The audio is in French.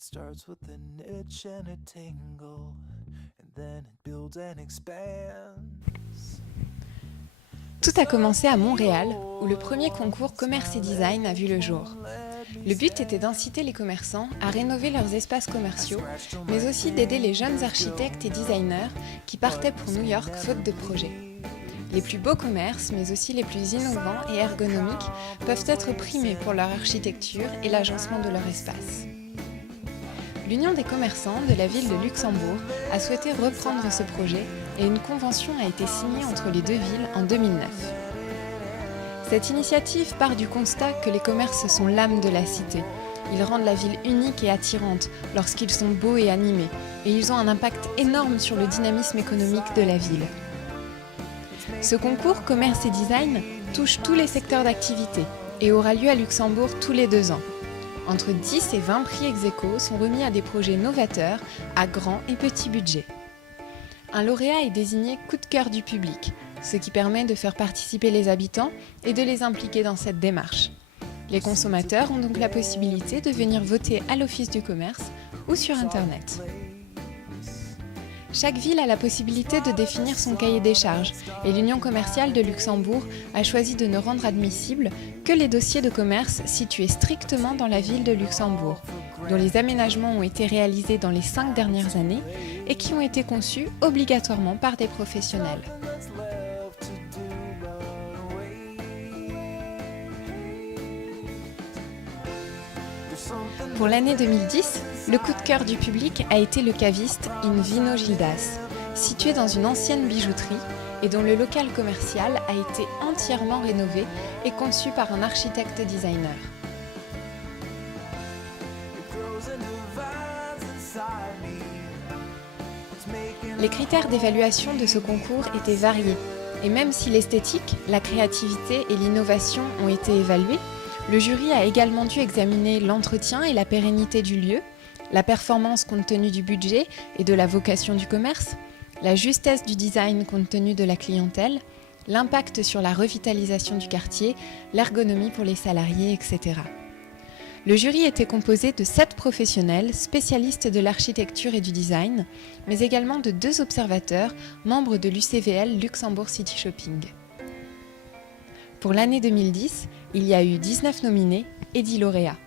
It starts with an itch and a tingle, and then it builds and expands. Tout a commencé à Montréal, où le premier concours Commerce et Design a vu le jour. Le but était d'inciter les commerçants à rénover leurs espaces commerciaux, mais aussi d'aider les jeunes architectes et designers qui partaient pour New York faute de projet. Les plus beaux commerces, mais aussi les plus innovants et ergonomiques, peuvent être primés pour leur architecture et l'agencement de leur espace. L'Union des commerçants de la ville de Luxembourg a souhaité reprendre ce projet et une convention a été signée entre les deux villes en 2009. Cette initiative part du constat que les commerces sont l'âme de la cité. Ils rendent la ville unique et attirante lorsqu'ils sont beaux et animés, et ils ont un impact énorme sur le dynamisme économique de la ville. Ce concours Commerce et Design touche tous les secteurs d'activité et aura lieu à Luxembourg tous les 2 ans. Entre 10 et 20 prix ex-aequo sont remis à des projets novateurs à grand et petit budget. Un lauréat est désigné coup de cœur du public, ce qui permet de faire participer les habitants et de les impliquer dans cette démarche. Les consommateurs ont donc la possibilité de venir voter à l'Office du commerce ou sur Internet. Chaque ville a la possibilité de définir son cahier des charges et l'Union commerciale de Luxembourg a choisi de ne rendre admissibles que les dossiers de commerce situés strictement dans la ville de Luxembourg, dont les aménagements ont été réalisés dans les 5 dernières années et qui ont été conçus obligatoirement par des professionnels. Pour l'année 2010, le coup de cœur du public a été le caviste In Vino Gildas, situé dans une ancienne bijouterie et dont le local commercial a été entièrement rénové et conçu par un architecte designer. Les critères d'évaluation de ce concours étaient variés, et même si l'esthétique, la créativité et l'innovation ont été évalués, le jury a également dû examiner l'entretien et la pérennité du lieu, la performance compte tenu du budget et de la vocation du commerce, la justesse du design compte tenu de la clientèle, l'impact sur la revitalisation du quartier, l'ergonomie pour les salariés, etc. Le jury était composé de 7 professionnels spécialistes de l'architecture et du design, mais également de 2 observateurs, membres de l'UCVL Luxembourg City Shopping. Pour l'année 2010, il y a eu 19 nominés et 10 lauréats.